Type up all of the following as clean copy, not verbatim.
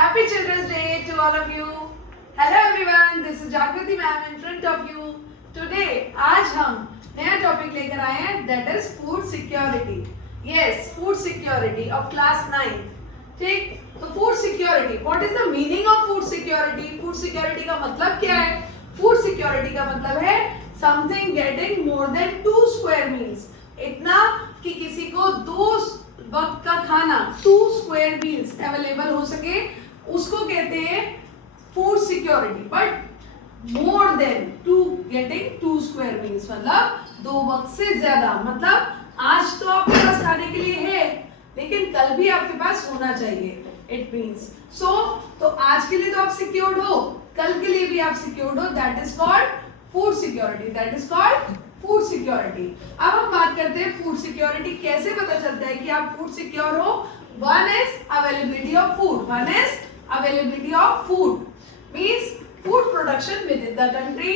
Happy Children's Day to all of you. Hello everyone, this is Jagriti ma'am in front of you. Today आज हम नया topic लेकर आए हैं, that is food security. Yes, food security of class 9. ठीक, तो food security. What is the meaning of food security? Food security का मतलब क्या है? Food security का मतलब है something getting more than 2 square meals. इतना कि किसी को 2 वक्त का खाना 2 स्क्वायर मील्स अवेलेबल हो सके, उसको कहते हैं food security. But more than getting 2 square meals मतलब 2 वक्त से ज्यादा. मतलब आज तो आपके पास खाने के लिए है, लेकिन कल भी आपके पास होना चाहिए. इट मीन्स तो आज के लिए तो आप सिक्योर्ड हो, कल के लिए भी आप सिक्योर्ड हो. That is called food security. That is called food security. अब हम बात करते हैं फूड सिक्योरिटी कैसे पता चलता है कि आप फूड सिक्योर हो. One is availability of food. One is availability of food means food production within the country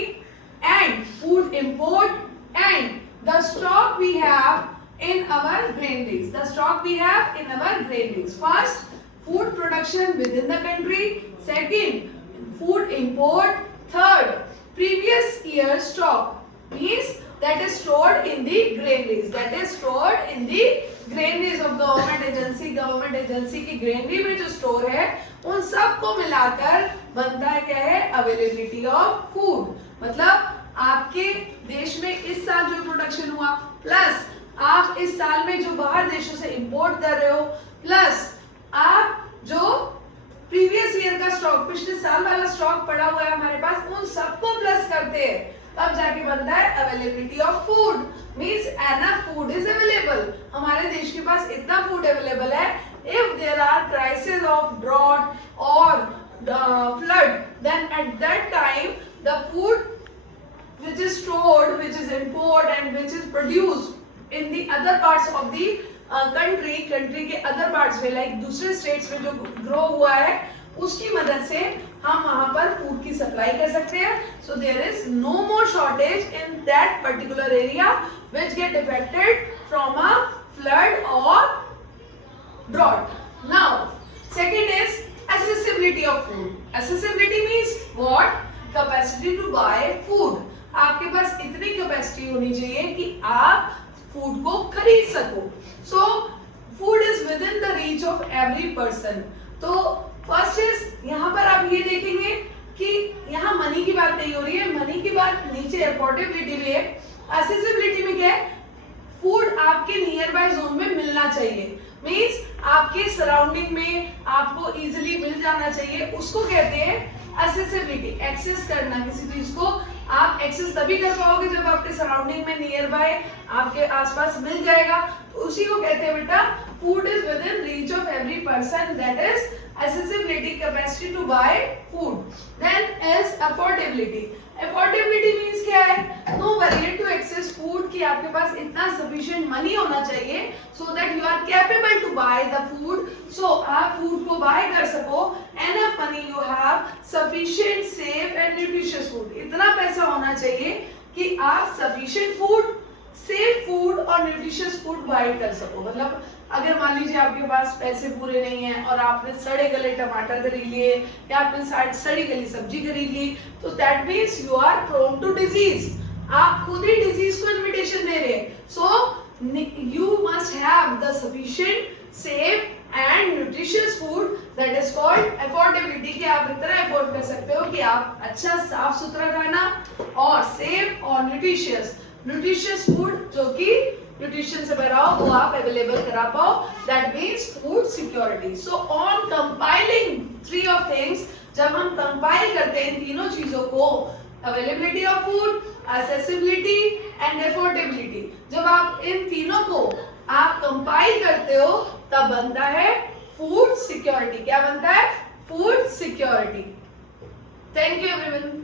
and food import and the stock we have in our granaries. The stock we have in our granaries. First, food production within the country. Second, food import. Third, previous year stock means that is stored in the granaries. That is stored in the granaries of government agency. Government agency की granary में जो store है, उन सब को मिलाकर बनता है क्या है? availability of food. मतलब आपके देश में इस साल जो प्रोडक्शन हुआ, प्लस आप इस साल में जो बाहर देशों से इंपोर्ट कर रहे हो, प्लस आप जो प्रीवियस ईयर का स्टॉक, पिछले साल वाला स्टॉक पड़ा हुआ है हमारे पास, उन सबको प्लस करते हैं, तब जाके बनता है availability of food. Means enough food is available. हमारे देश के पास इतना फूड अवेलेबल है. If there are crisis of drought और flood, then at that time the food which is stored, which is imported and which is produced in the other parts of the country के other parts में, like दूसरे states में जो grow हुआ है, उसकी मदद से हम वहां पर फूड की सप्लाई कर सकते हैं. So there is no more shortage in that particular area which get affected from a flood और drought. Now second is accessibility of food. Accessibility means what? Capacity to buy food. आपके पास इतनी capacity होनी चाहिए कि आप food को खरीद सको. So food is with in the reach of every person. तो फर्स्ट इज, यहाँ पर आप ये देखेंगे कि यहाँ मनी की बात नहीं हो रही है, मनी की बात नीचे अफोर्डेबिलिटी में है. एक्सेसिबिलिटी में क्या है? फूड आपके नियर बाय जोन में मिलना चाहिए. मींस आपके सराउंडिंग में आपको इजीली मिल जाना चाहिए, उसको कहते हैं एक्सेसिबिलिटी. एक्सेस करना किसी चीज को, आप एक्सेस तभी कर पाओगे जब आपके सराउंडिंग में नियर बाय आपके आसपास मिल जाएगा. तो उसी को कहते हैं बेटा food is with in reach of every person. That is accessibility, capacity to buy food. Then is affordability. Affordability means क्या है? No barrier to access food, कि आपके पास इतना sufficient money होना चाहिए so that you are capable to buy the food. So आप food को buy कर सको. Enough money you have, sufficient, safe and nutritious food. इतना पैसा होना चाहिए कि आप sufficient food, सेफ फूड और न्यूट्रिशियस फूड बाय कर सको. मतलब अगर मान लीजिए आपके पास पैसे पूरे नहीं हैं और आपने सड़े गले टमाटर खरीद लिए या आपने सड़ी गली सब्जी खरीद ली, तो that means you are prone to disease. आप खुद ही डिजीज को इन्विटेशन दे रहे हैं. So you must have the sufficient, safe and nutritious food. That is called affordability. कि आप इतना अफोर्ड कर सकते हो कि आप अच्छा साफ सुथरा खाना और सेफ और न्यूट्रिशियस फूड जो कि न्यूट्रिशन से भरा हो, वो आप अवेलेबल करा पाओ. That means food security. So on compiling 3 of things, जब हम कंपाइल करते हैं इन तीनों चीजों को, availability of food, accessibility and affordability, जब आप इन तीनों को आप कंपाइल करते हो, तब बनता है फूड सिक्योरिटी. क्या बनता है? Food security. Thank you everyone.